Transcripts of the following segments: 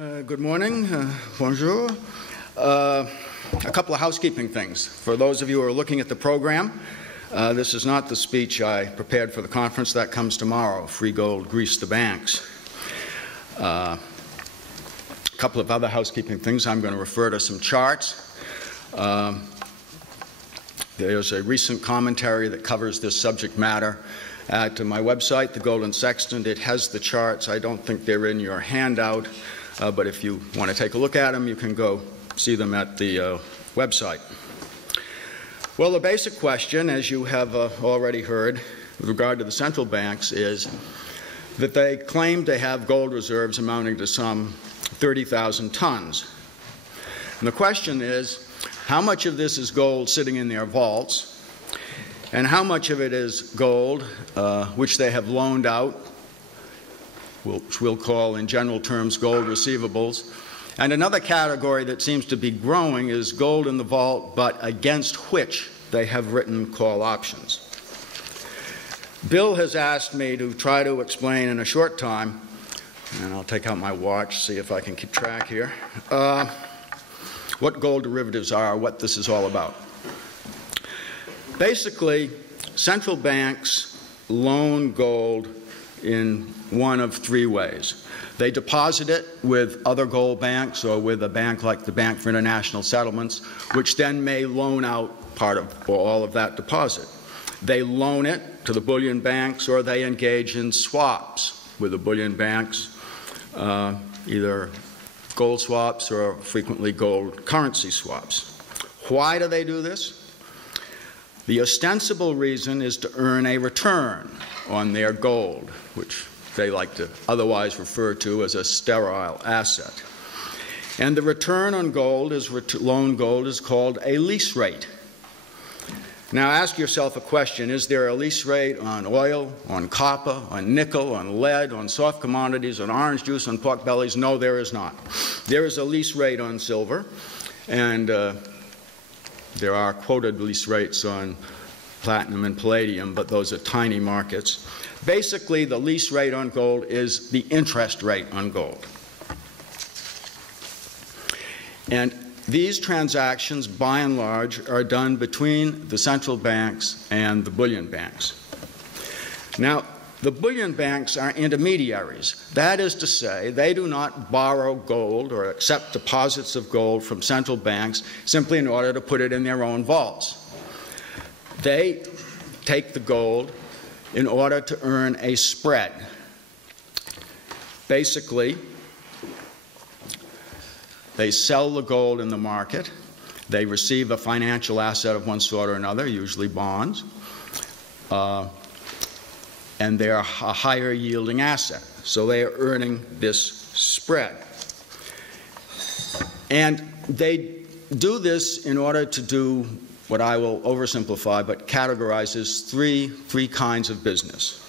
Good morning. Bonjour. A couple of housekeeping things. For those of you who are looking at the program, this is not the speech I prepared for the conference. That comes tomorrow. Free gold, grease the banks. A couple of other housekeeping things. I'm going to refer to some charts. There's a recent commentary that covers this subject matter at my website, The Golden Sextant. It has the charts. I don't think they're in your handout. But if you want to take a look at them, you can go see them at the website. Well, the basic question, as you have already heard, with regard to the central banks, is that they claim to have gold reserves amounting to some 30,000 tons. And the question is, how much of this is gold sitting in their vaults, and how much of it is gold which they have loaned out, which we'll call in general terms gold receivables. And another category that seems to be growing is gold in the vault, but against which they have written call options. Bill has asked me to try to explain in a short time, and I'll take out my watch, see if I can keep track here, what gold derivatives are, what this is all about. Basically, central banks loan gold in one of three ways. They deposit it with other gold banks or with a bank like the Bank for International Settlements, which then may loan out part of or all of that deposit. They loan it to the bullion banks, or they engage in swaps with the bullion banks, either gold swaps or frequently gold currency swaps. Why do they do this? The ostensible reason is to earn a return on their gold, which they like to otherwise refer to as a sterile asset. And the return on gold, loan gold, is called a lease rate. Now ask yourself a question: is there a lease rate on oil, on copper, on nickel, on lead, on soft commodities, on orange juice, on pork bellies? No, there is not. There is a lease rate on silver, and there are quoted lease rates on platinum and palladium, but those are tiny markets. Basically, the lease rate on gold is the interest rate on gold. And these transactions, by and large, are done between the central banks and the bullion banks. Now, the bullion banks are intermediaries. That is to say, they do not borrow gold or accept deposits of gold from central banks simply in order to put it in their own vaults. They take the gold in order to earn a spread. Basically, they sell the gold in the market. They receive a financial asset of one sort or another, usually bonds, and they're a higher yielding asset. So they are earning this spread. And they do this in order to do what I will oversimplify but categorize as three kinds of business.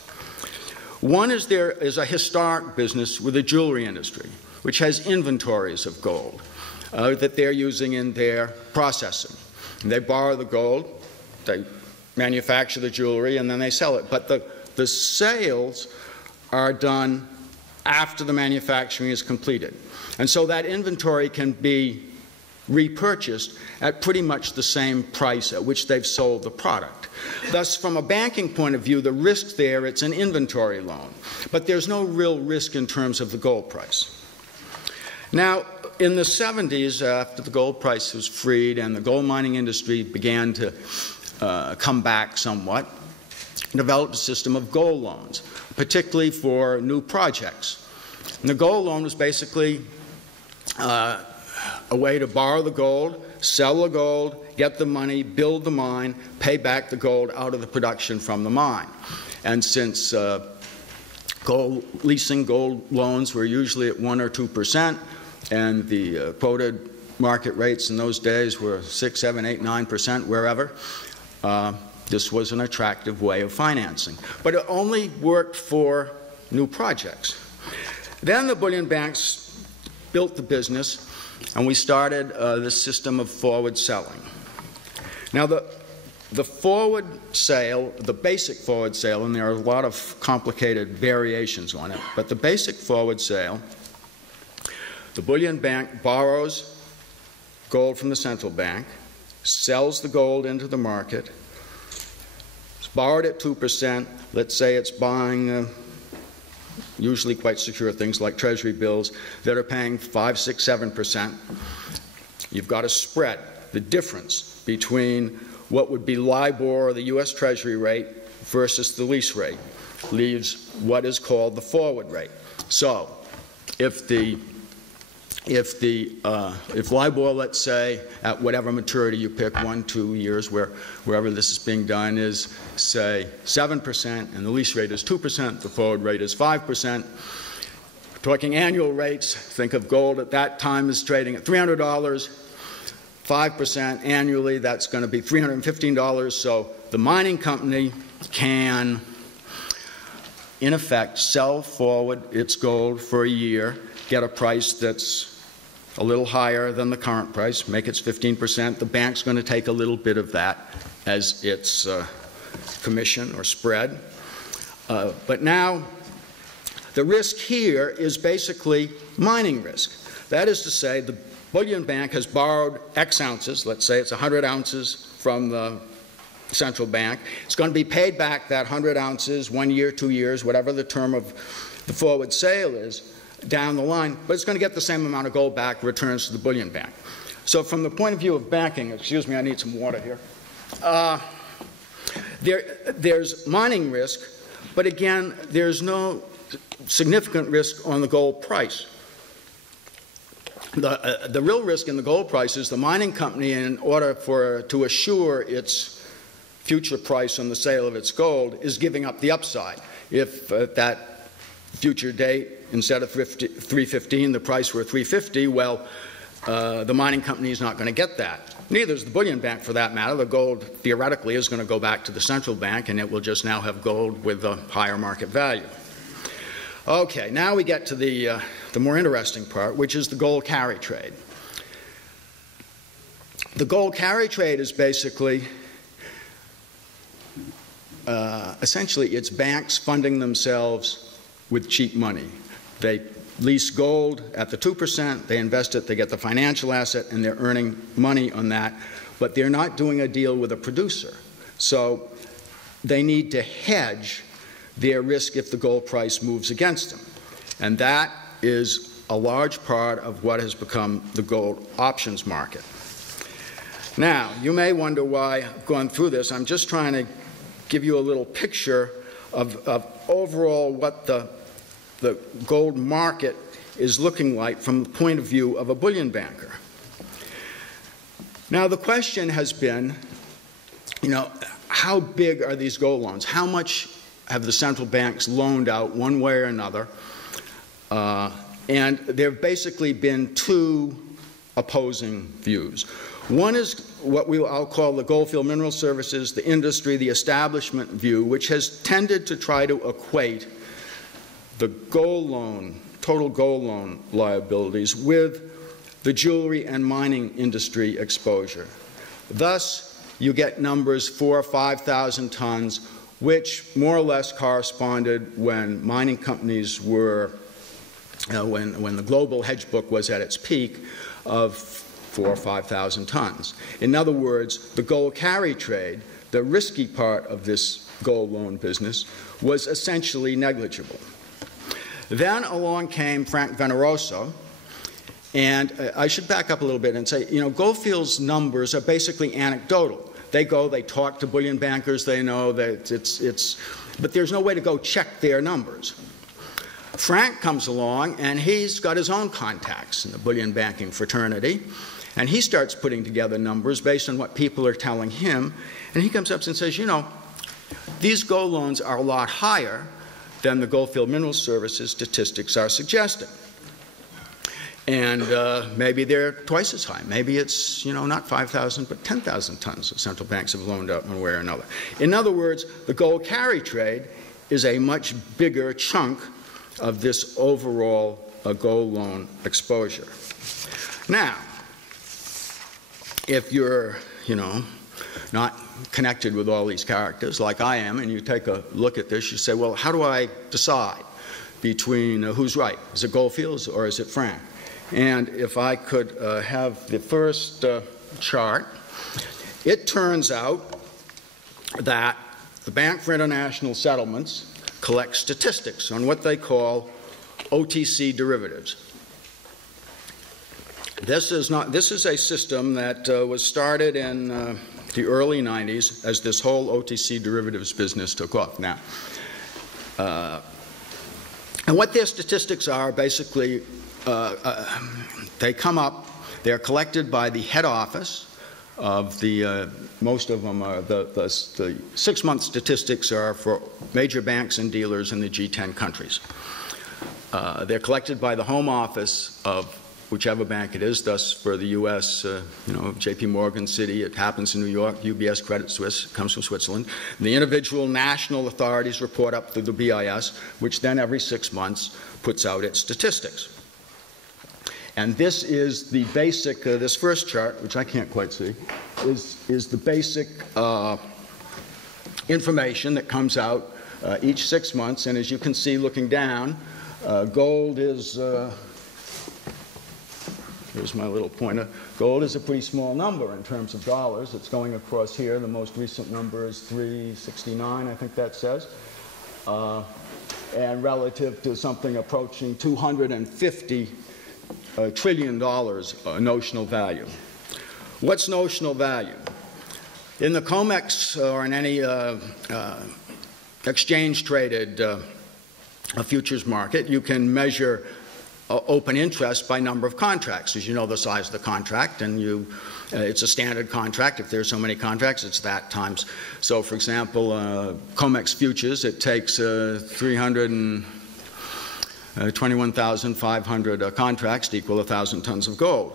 One is there is a historic business with the jewelry industry, which has inventories of gold that they're using in their processing. And they borrow the gold, they manufacture the jewelry, and then they sell it. But the sales are done after the manufacturing is completed. And so that inventory can be repurchased at pretty much the same price at which they've sold the product. Thus, from a banking point of view, the risk there, it's an inventory loan. But there's no real risk in terms of the gold price. Now, in the 70s, after the gold price was freed and the gold mining industry began to come back somewhat, developed a system of gold loans, particularly for new projects. And the gold loan was basically a way to borrow the gold, sell the gold, get the money, build the mine, pay back the gold out of the production from the mine. And since leasing gold loans were usually at 1 or 2%, and the quoted market rates in those days were 6, 7, 8, 9%, wherever, this was an attractive way of financing. But it only worked for new projects. Then the bullion banks built the business, and we started this system of forward selling. Now, the forward sale, the basic forward sale, and there are a lot of complicated variations on it, but the basic forward sale The bullion bank borrows gold from the central bank, sells the gold into the market. It's borrowed at 2%. Let's say it's buying usually quite secure things like treasury bills that are paying 5, 6, 7%. You've got a spread, the difference between what would be LIBOR, or the U.S. Treasury rate, versus the lease rate, leaves what is called the forward rate. So if LIBOR, let's say, at whatever maturity you pick, 1, 2 years, wherever this is being done, is, say, 7%, and the lease rate is 2%, the forward rate is 5%. Talking annual rates, think of gold at that time is trading at $300, 5% annually, that's going to be $315. So the mining company can, in effect, sell forward its gold for a year, get a price that's a little higher than the current price, make it 15%. The bank's going to take a little bit of that as its commission or spread. But now the risk here is basically mining risk. That is to say, the bullion bank has borrowed X ounces, let's say it's 100 ounces from the central bank. It's going to be paid back that 100 ounces, 1 year, 2 years, whatever the term of the forward sale is, down the line, but it's going to get the same amount of gold back, returns to the bullion bank. So from the point of view of banking, excuse me, I need some water here. There's mining risk, but again, there's no significant risk on the gold price. The real risk in the gold price is the mining company, in order to assure its future price on the sale of its gold, is giving up the upside. If at that future date, instead of 315, the price were 350, well, the mining company is not going to get that. Neither is the bullion bank, for that matter. The gold, theoretically, is going to go back to the central bank, and it will just now have gold with a higher market value. Okay, now we get to the more interesting part, which is the gold carry trade. The gold carry trade is basically, essentially, it's banks funding themselves with cheap money. They lease gold at the 2%, they invest it, they get the financial asset, and they're earning money on that, but they're not doing a deal with a producer. So they need to hedge their risk if the gold price moves against them. And that is a large part of what has become the gold options market. Now, you may wonder why I've gone through this. I'm just trying to give you a little picture of overall what the gold market is looking like from the point of view of a bullion banker. Now, the question has been, how big are these gold loans? How much have the central banks loaned out one way or another? And there have basically been two opposing views. One is what I'll call the Goldfield Mineral Services, the industry, the establishment view, which has tended to try to equate the gold loan, total gold loan liabilities with the jewelry and mining industry exposure. Thus, you get numbers 4,000 or 5,000 tons, which more or less corresponded when mining companies were, when the global hedge book was at its peak, of 4,000 or 5,000 tons. In other words, the gold carry trade, the risky part of this gold loan business, was essentially negligible. Then along came Frank Veneroso, and I should back up a little bit and say, Goldfield's numbers are basically anecdotal. They go, they talk to bullion bankers, they know that but there's no way to go check their numbers. Frank comes along, and he's got his own contacts in the bullion banking fraternity, and he starts putting together numbers based on what people are telling him, and he comes up and says, these gold loans are a lot higher than the Goldfield Mineral Services statistics are suggesting. And maybe they're twice as high. Maybe it's, not 5,000, but 10,000 tons of central banks have loaned out one way or another. In other words, the gold carry trade is a much bigger chunk of this overall gold loan exposure. Now, if you're, not connected with all these characters like I am, and you take a look at this, you say, well, how do I decide between who's right? Is it Goldfields or is it Frank? And if I could have the first chart, it turns out that the Bank for International Settlements collects statistics on what they call OTC derivatives. This is a system that was started in the early 90s as this whole OTC derivatives business took off. Now, and what their statistics are, basically, they come up, they're collected by the head office of the, most of them are, the 6-month statistics are for major banks and dealers in the G10 countries. They're collected by the home office of whichever bank it is. Thus, for the U.S., J.P. Morgan, Citi, it happens in New York, UBS, Credit Suisse, comes from Switzerland. And the individual national authorities report up through the BIS, which then every 6 months puts out its statistics. And this is the basic, this first chart, which I can't quite see, is the basic information that comes out each 6 months. And as you can see looking down, gold is, here's my little pointer. Gold is a pretty small number in terms of dollars. It's going across here. The most recent number is 369, I think that says. And relative to something approaching $250 trillion notional value. What's notional value? In the COMEX or in any exchange-traded futures market, you can measure open interest by number of contracts. As you know the size of the contract, and it's a standard contract. If there's so many contracts, it's that times. So, for example, COMEX futures, it takes 321,500 contracts to equal 1,000 tons of gold.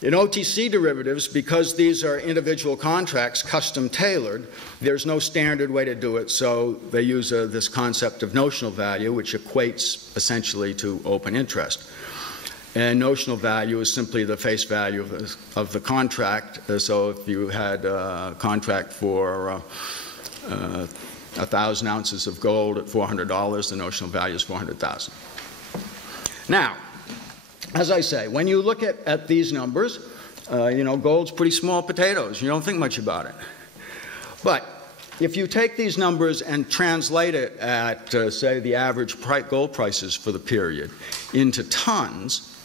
In OTC derivatives, because these are individual contracts, custom tailored, there's no standard way to do it, so they use this concept of notional value, which equates essentially to open interest. And notional value is simply the face value of the contract. So if you had a contract for 1,000 ounces of gold at $400, the notional value is $400,000. Now, as I say, when you look at these numbers, gold's pretty small potatoes. You don't think much about it. But if you take these numbers and translate it at, say, the average gold prices for the period into tons,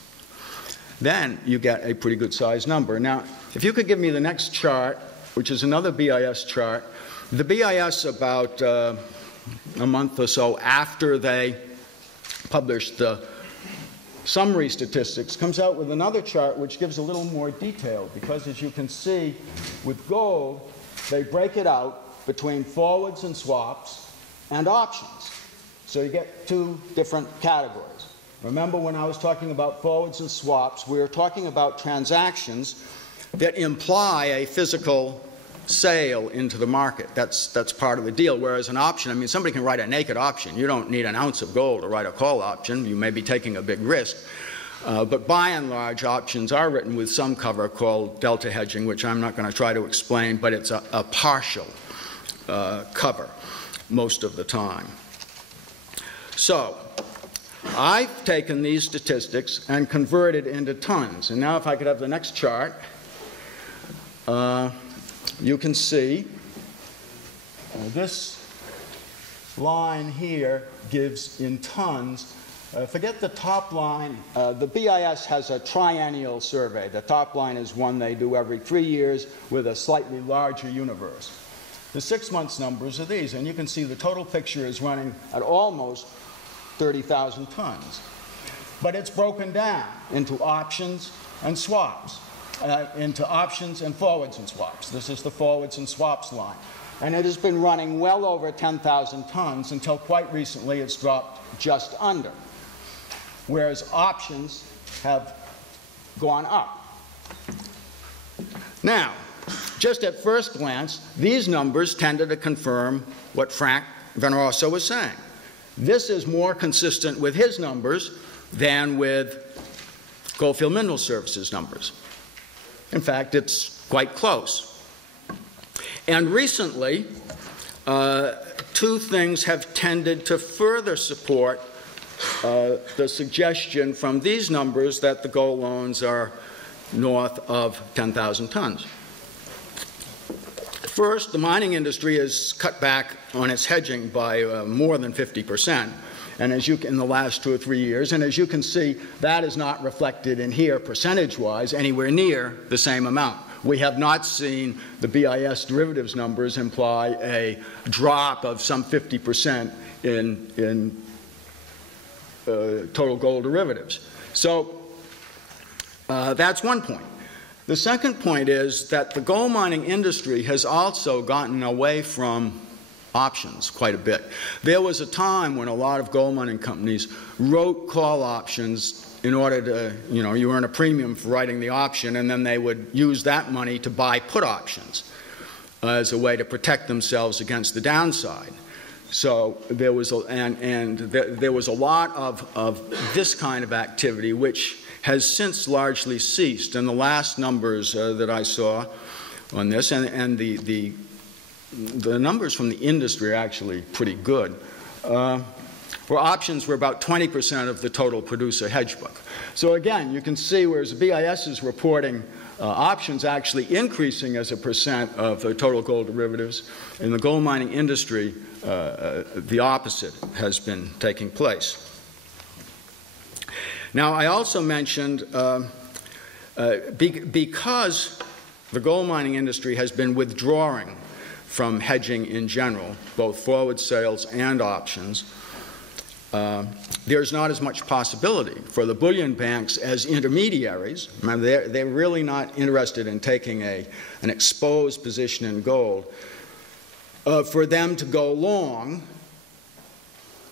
then you get a pretty good-sized number. Now, if you could give me the next chart, which is another BIS chart, the BIS, about a month or so after they published the summary statistics, comes out with another chart which gives a little more detail, because as you can see with gold, they break it out between forwards and swaps and options. So you get two different categories. Remember, when I was talking about forwards and swaps, we were talking about transactions that imply a physical sale into the market. That's part of the deal. Whereas an option, I mean, somebody can write a naked option. You don't need an ounce of gold to write a call option. You may be taking a big risk. But by and large, options are written with some cover called delta hedging, which I'm not going to try to explain, but it's a partial cover most of the time. So I've taken these statistics and converted into tons. And now if I could have the next chart, you can see this line here gives in tons. Forget the top line. The BIS has a triennial survey. The top line is one they do every 3 years with a slightly larger universe. The 6 months numbers are these, and you can see the total picture is running at almost 30,000 tons. But it's broken down into options and swaps. Into options and forwards and swaps. This is the forwards and swaps line. And it has been running well over 10,000 tons until quite recently it's dropped just under. Whereas options have gone up. Now, just at first glance, these numbers tended to confirm what Frank Van Rosso was saying. This is more consistent with his numbers than with Goldfield Mineral Services numbers. In fact, it's quite close. And recently, two things have tended to further support the suggestion from these numbers that the gold loans are north of 10,000 tons. First, the mining industry has cut back on its hedging by more than 50%, and in the last 2 or 3 years, and as you can see, that is not reflected in here percentage-wise anywhere near the same amount. We have not seen the BIS derivatives numbers imply a drop of some 50% in total gold derivatives. So that's one point. The second point is that the gold mining industry has also gotten away from options quite a bit. There was a time when a lot of gold mining companies wrote call options in order to, you earn a premium for writing the option, and then they would use that money to buy put options as a way to protect themselves against the downside. So there was there was a lot of this kind of activity, which has since largely ceased. And the last numbers that I saw on this, and the numbers from the industry are actually pretty good, where options were about 20% of the total producer hedge book. So again, you can see whereas the BIS is reporting options actually increasing as a percent of the total gold derivatives, in the gold mining industry, the opposite has been taking place. Now, I also mentioned because the gold mining industry has been withdrawing from hedging in general, both forward sales and options, there's not as much possibility for the bullion banks as intermediaries. Remember, they're really not interested in taking an exposed position in gold, for them to go long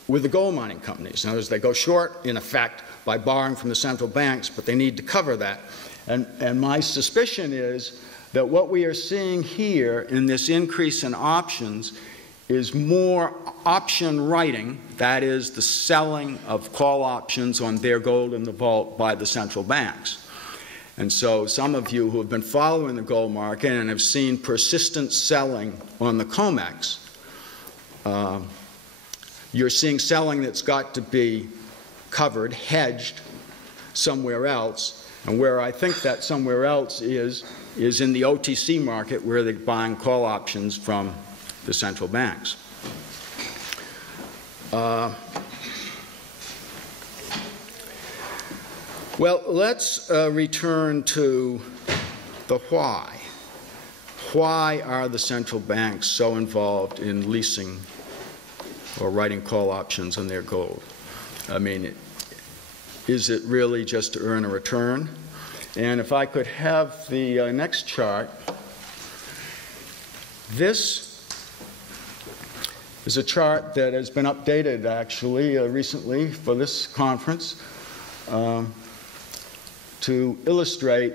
with the gold mining companies. In other words, they go short, in effect, by borrowing from the central banks, but they need to cover that. And my suspicion is that what we are seeing here in this increase in options is more option writing, that is, the selling of call options on their gold in the vault by the central banks. And so some of you who have been following the gold market and have seen persistent selling on the COMEX, you're seeing selling that's got to be covered, hedged somewhere else. And where I think that somewhere else is in the OTC market, where they're buying call options from the central banks. Well, let's return to the why. Why are the central banks so involved in leasing or writing call options on their gold? I mean, is it really just to earn a return? And if I could have the next chart. This is a chart that has been updated, actually, recently for this conference to illustrate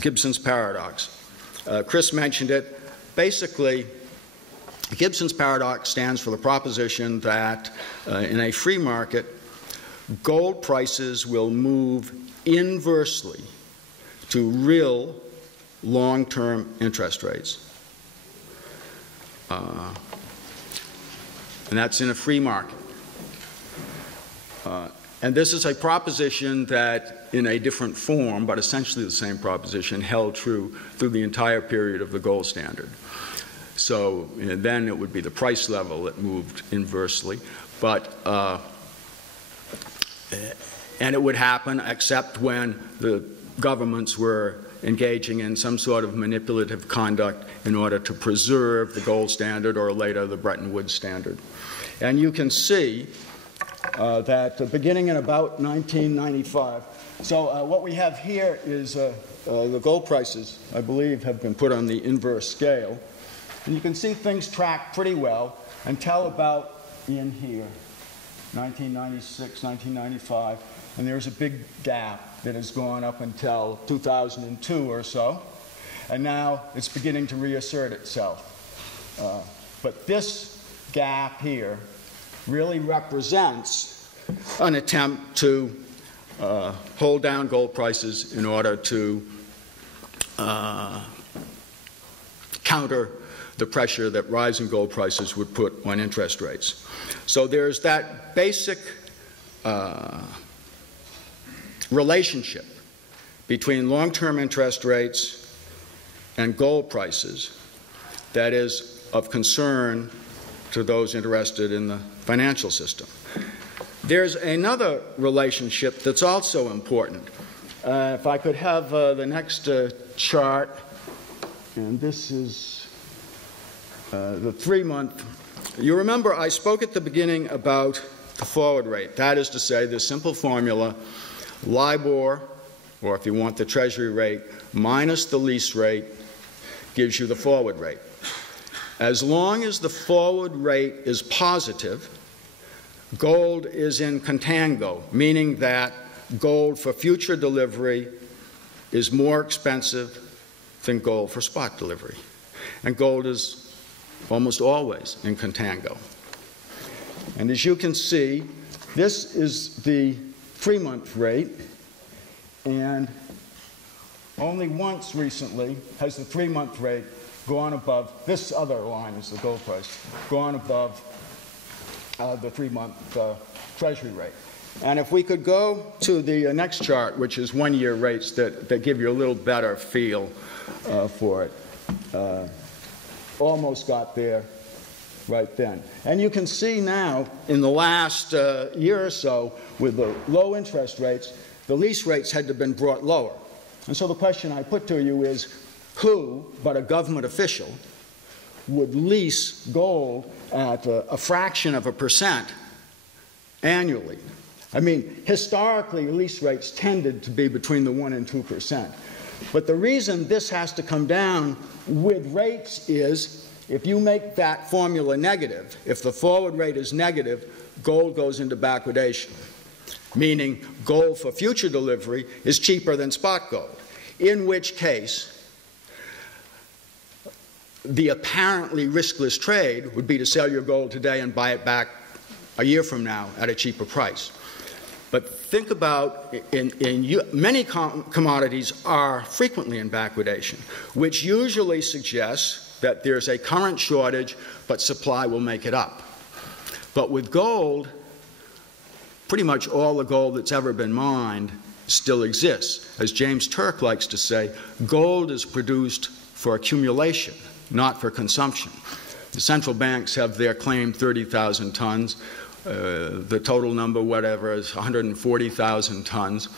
Gibson's paradox. Chris mentioned it. Basically, Gibson's paradox stands for the proposition that in a free market, gold prices will move inversely to real long-term interest rates. And that's in a free market. And this is a proposition that, in a different form, but essentially the same proposition, held true through the entire period of the gold standard. So then it would be the price level that moved inversely, but and it would happen except when the governments were engaging in some sort of manipulative conduct in order to preserve the gold standard, or later the Bretton Woods standard. And you can see that beginning in about 1995, so what we have here is the gold prices, I believe, have been put on the inverse scale. And you can see things track pretty well until about in here, 1996, 1995, and there's a big gap that has gone up until 2002 or so, and now it's beginning to reassert itself. But this gap here really represents an attempt to hold down gold prices in order to counter the pressure that rising gold prices would put on interest rates. So there's that basic relationship between long-term interest rates and gold prices that is of concern to those interested in the financial system. There's another relationship that's also important. If I could have the next chart, and this is the 3-month. You remember I spoke at the beginning about the forward rate. That is to say, the simple formula, LIBOR, or if you want the Treasury rate, minus the lease rate gives you the forward rate. As long as the forward rate is positive, gold is in contango, meaning that gold for future delivery is more expensive than gold for spot delivery. And gold is almost always in contango. And as you can see, this is the 3-month rate, and only once recently has the 3-month rate gone above, this other line is the gold price, gone above the 3-month Treasury rate. And if we could go to the next chart, which is 1-year rates that give you a little better feel for it. Almost got there right then. And you can see now, in the last year or so, with the low interest rates, the lease rates had to have been brought lower. And so the question I put to you is, who but a government official would lease gold at a fraction of a percent annually? I mean, historically, lease rates tended to be between the 1% and 2%. But the reason this has to come down with rates is if you make that formula negative, if the forward rate is negative, gold goes into backwardation, meaning gold for future delivery is cheaper than spot gold, in which case the apparently riskless trade would be to sell your gold today and buy it back a year from now at a cheaper price. But think about, many commodities are frequently in backwardation, which usually suggests that there's a current shortage, but supply will make it up. But with gold, pretty much all the gold that's ever been mined still exists. As James Turk likes to say, gold is produced for accumulation, not for consumption. The central banks have their claim 30,000 tons. The total number, whatever, is 140,000 tons.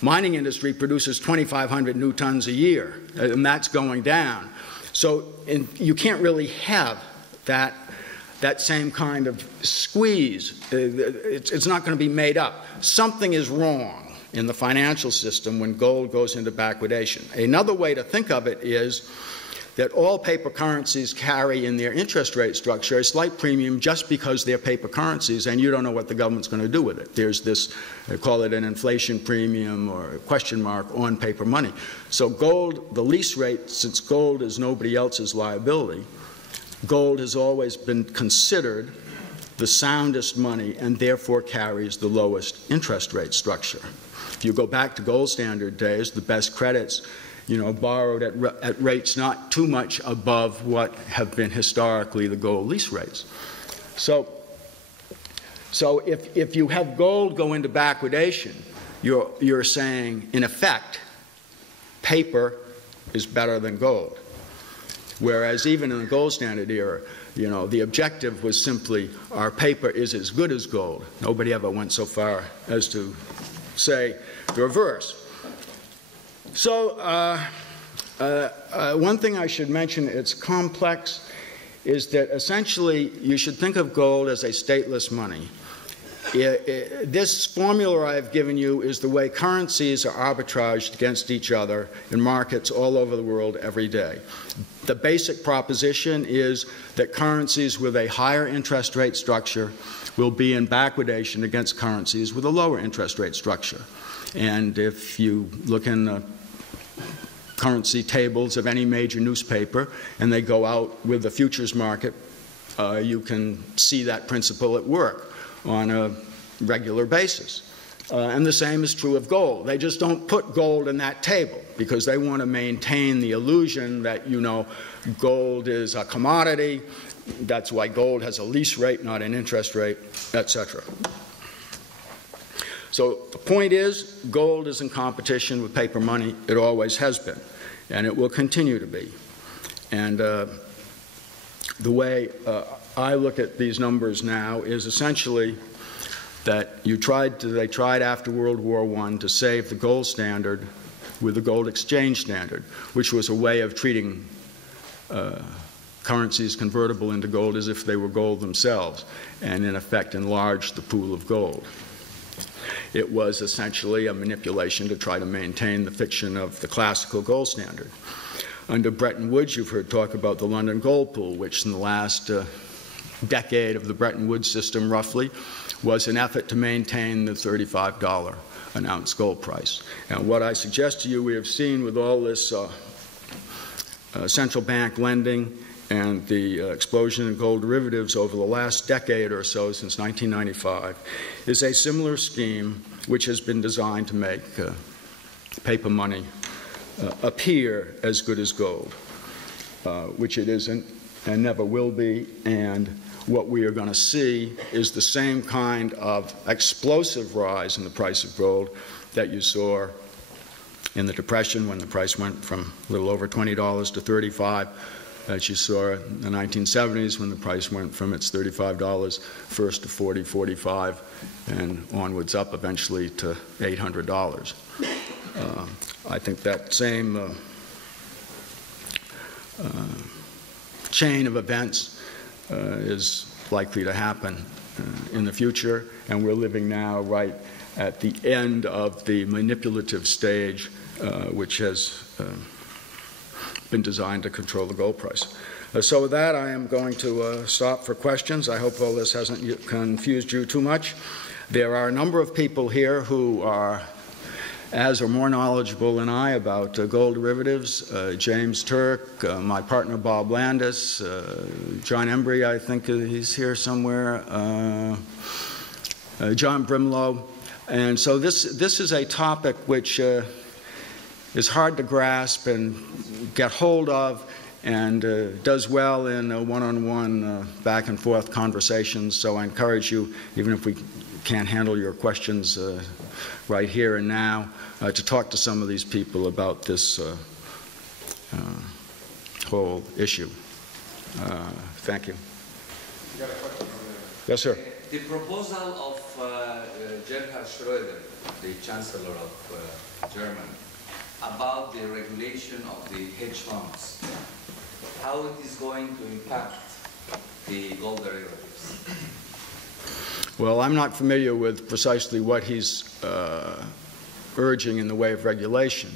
Mining industry produces 2,500 new tons a year, and that's going down. So you can't really have that same kind of squeeze. It's not going to be made up. Something is wrong in the financial system when gold goes into backwardation. Another way to think of it is that all paper currencies carry in their interest rate structure a slight premium just because they're paper currencies, and you don't know what the government's going to do with it. There's this, they call it an inflation premium or a question mark on paper money. So gold, the lease rate, since gold is nobody else's liability, gold has always been considered the soundest money and therefore carries the lowest interest rate structure. If you go back to gold standard days, the best credits borrowed at rates not too much above what have been historically the gold lease rates. So if you have gold go into backwardation, you're saying, in effect, paper is better than gold. Whereas even in the gold standard era, the objective was simply our paper is as good as gold. Nobody ever went so far as to say the reverse. So one thing I should mention, it's complex, is that essentially you should think of gold as a stateless money. This formula I've given you is the way currencies are arbitraged against each other in markets all over the world every day. The basic proposition is that currencies with a higher interest rate structure will be in backwardation against currencies with a lower interest rate structure. And if you look in the currency tables of any major newspaper and they go out with the futures market, you can see that principle at work on a regular basis. And the same is true of gold. They just don't put gold in that table because they want to maintain the illusion that, gold is a commodity. That's why gold has a lease rate, not an interest rate, etc. So the point is, gold is in competition with paper money. It always has been, and it will continue to be. And the way I look at these numbers now is essentially that they tried after World War I to save the gold standard with the gold exchange standard, which was a way of treating currencies convertible into gold as if they were gold themselves, and in effect enlarged the pool of gold. It was essentially a manipulation to try to maintain the fiction of the classical gold standard. Under Bretton Woods, you've heard talk about the London Gold Pool, which in the last decade of the Bretton Woods system, roughly, was an effort to maintain the $35 an ounce gold price. And what I suggest to you we have seen with all this central bank lending and the explosion in gold derivatives over the last decade or so, since 1995, is a similar scheme which has been designed to make paper money appear as good as gold, which it isn't and never will be. And what we are going to see is the same kind of explosive rise in the price of gold that you saw in the Depression, when the price went from a little over $20 to $35, that you saw in the 1970s when the price went from its $35 first to $40, $45, and onwards up eventually to $800. I think that same chain of events is likely to happen in the future, and we're living now right at the end of the manipulative stage, which has been designed to control the gold price. So with that, I am going to stop for questions. I hope all this hasn't confused you too much. There are a number of people here who are as or more knowledgeable than I about gold derivatives. James Turk, my partner Bob Landis, John Embry, I think he's here somewhere, John Brimlow. And so this is a topic which is hard to grasp and get hold of, and does well in one-on-one back and forth conversations. So I encourage you, even if we can't handle your questions right here and now, to talk to some of these people about this whole issue. Thank you. You got a question over there? Yes, sir. The proposal of Gerhard Schröder, the Chancellor of Germany, about the regulation of the hedge funds, how it is going to impact the gold derivatives? Well, I'm not familiar with precisely what he's urging in the way of regulation.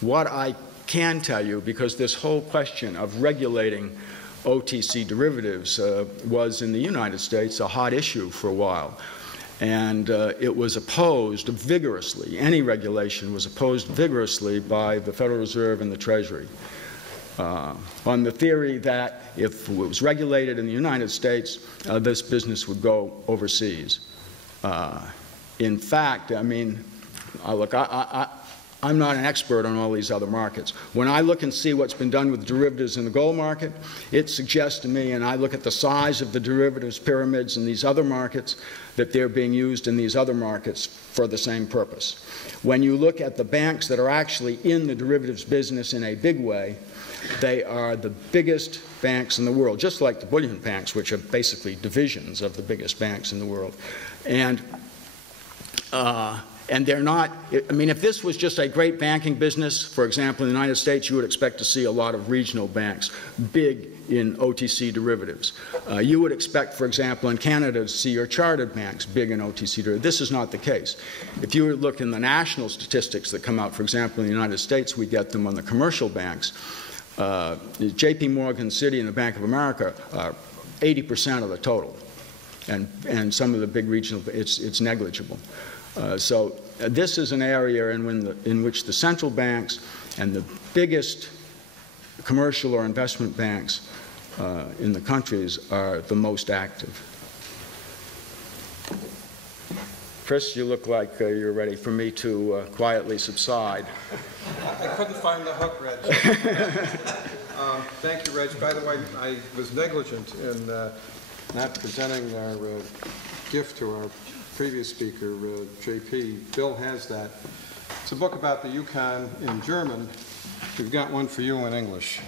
What I can tell you, because this whole question of regulating OTC derivatives was in the United States a hot issue for a while, and it was opposed vigorously. Any regulation was opposed vigorously by the Federal Reserve and the Treasury, on the theory that if it was regulated in the United States, this business would go overseas. In fact, I mean, look, I'm not an expert on all these other markets. When I look and see what's been done with derivatives in the gold market, it suggests to me, and I look at the size of the derivatives pyramids in these other markets, that they're being used in these other markets for the same purpose. When you look at the banks that are actually in the derivatives business in a big way, they are the biggest banks in the world, just like the bullion banks, which are basically divisions of the biggest banks in the world. And they're not, I mean, if this was just a great banking business, for example, in the United States, you would expect to see a lot of regional banks big in OTC derivatives. You would expect, for example, in Canada to see your chartered banks big in OTC derivatives. This is not the case. If you look in the national statistics that come out, for example, in the United States, we get them on the commercial banks. JP Morgan, Citi, and the Bank of America are 80% of the total. And some of the big regional, it's negligible. So this is an area in which the central banks and the biggest commercial or investment banks in the countries are the most active. Chris, you look like you're ready for me to quietly subside. I couldn't find the hook, Reg. Thank you, Reg. By the way, I was negligent in not presenting our gift to our previous speaker, JP, Bill has that. It's a book about the Yukon in German. We've got one for you in English.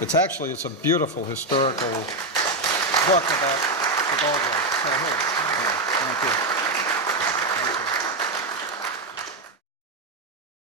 It's a beautiful historical book about the gold rush. So here.